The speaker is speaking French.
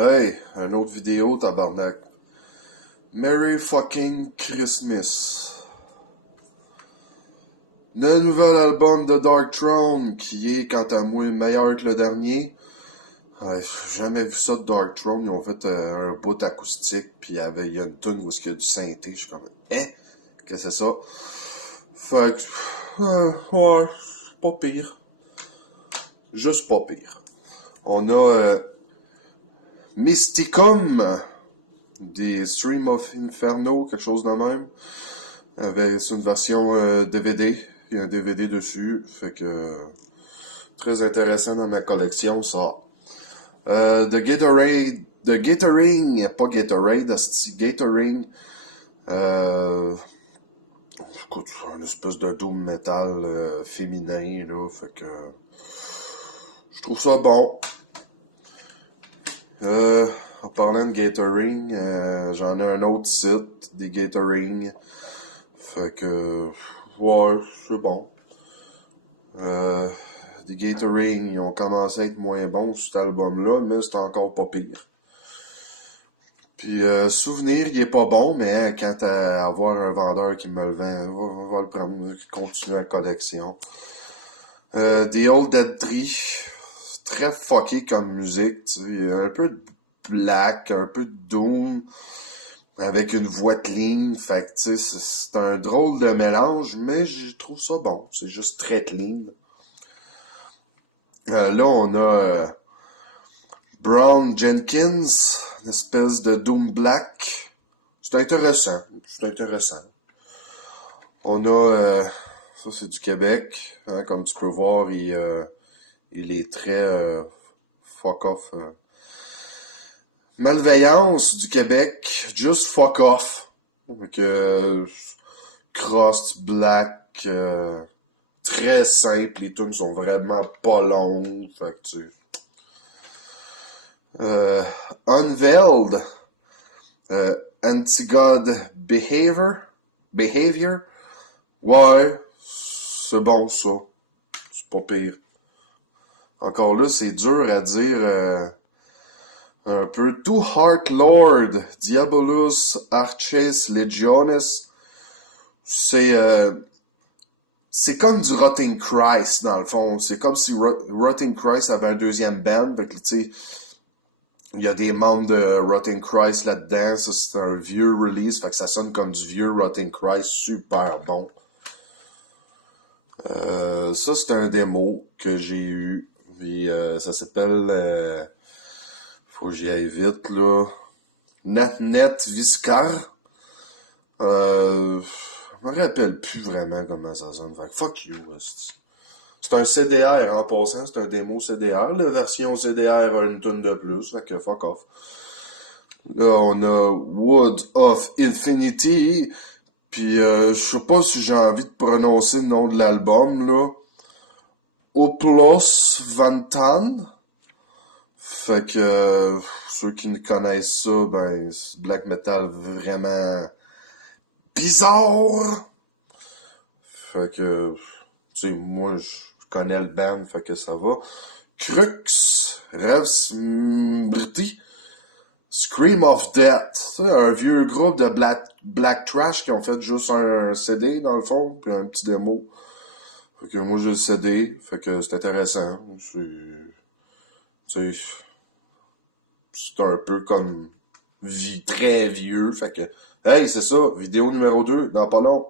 Hey, une autre vidéo, tabarnak. Merry fucking Christmas. Le nouvel album de Darkthrone, qui est, quant à moi, meilleur que le dernier. Ouais, j'ai jamais vu ça de Darkthrone. Ils ont fait un bout acoustique, puis il y a une tune où il y a du synthé. Je suis comme, qu'est-ce que c'est ça? Fait que, ouais, pas pire. Juste pas pire. On a Mysticum, des Stream of Inferno, quelque chose de même. C'est une version DVD. Il y a un DVD dessus. Fait que très intéressant dans ma collection, ça. The Gatorade, pas Gatorade, c'est Gatoring. Écoute, une espèce de doom metal féminin, là. Fait que je trouve ça bon. En parlant de Gatoring, j'en ai un autre site, des Gatoring. Fait que, ouais, c'est bon. Des Gatoring, ils ont commencé à être moins bons sur cet album-là, mais c'est encore pas pire. Puis, Souvenir, il est pas bon, mais hein, quand à avoir un vendeur qui me le vend, va le prendre, continuer la collection. The Old Dead Tree, très fucké comme musique, tu sais, un peu de black, un peu de doom, avec une voix clean, fait que tu sais, c'est un drôle de mélange, mais je trouve ça bon, c'est juste très clean. Là, on a Brown Jenkins, une espèce de doom black. C'est intéressant, c'est intéressant. On a, ça c'est du Québec, hein, comme tu peux voir, il est très fuck off. Malveillance du Québec, just fuck off. Donc, crust, black, très simple. Les tunes sont vraiment pas longues. Fait que tu... Unveiled, Anti-God Behavior. Ouais, c'est bon ça. C'est pas pire. Encore là, c'est dur à dire un peu. Two Heart Lord, Diabolus Arches Legiones. C'est comme du Rotting Christ, dans le fond. C'est comme si Rotting Christ avait un deuxième band. Fait que, tu sais, il y a des membres de Rotting Christ là-dedans. Ça, c'est un vieux release. Fait que ça sonne comme du vieux Rotting Christ. Super bon. Ça, c'est un démo que j'ai eu. Puis, ça s'appelle... faut que j'y aille vite, là. Natnet Viscar. Je me rappelle plus vraiment comment ça sonne. Fait que fuck you, c'est un CDR en passant, c'est un démo CDR. La version CDR a une tonne de plus, fait que fuck off. Là, on a Wood of Infinity. Puis, je sais pas si j'ai envie de prononcer le nom de l'album, là. Oplos Vantan. Fait que, ceux qui ne connaissent ça, ben, c'est black metal vraiment bizarre. Fait que, tu sais, moi, je connais le band, fait que ça va. Crux, Revsmriti, Scream of Death. C'est un vieux groupe de black trash qui ont fait juste un CD, dans le fond, puis un petit démo. Fait que moi, j'ai le CD, fait que c'est intéressant. C'est un peu comme très vieux, fait que, hey, c'est ça, vidéo numéro 2, dans pas long.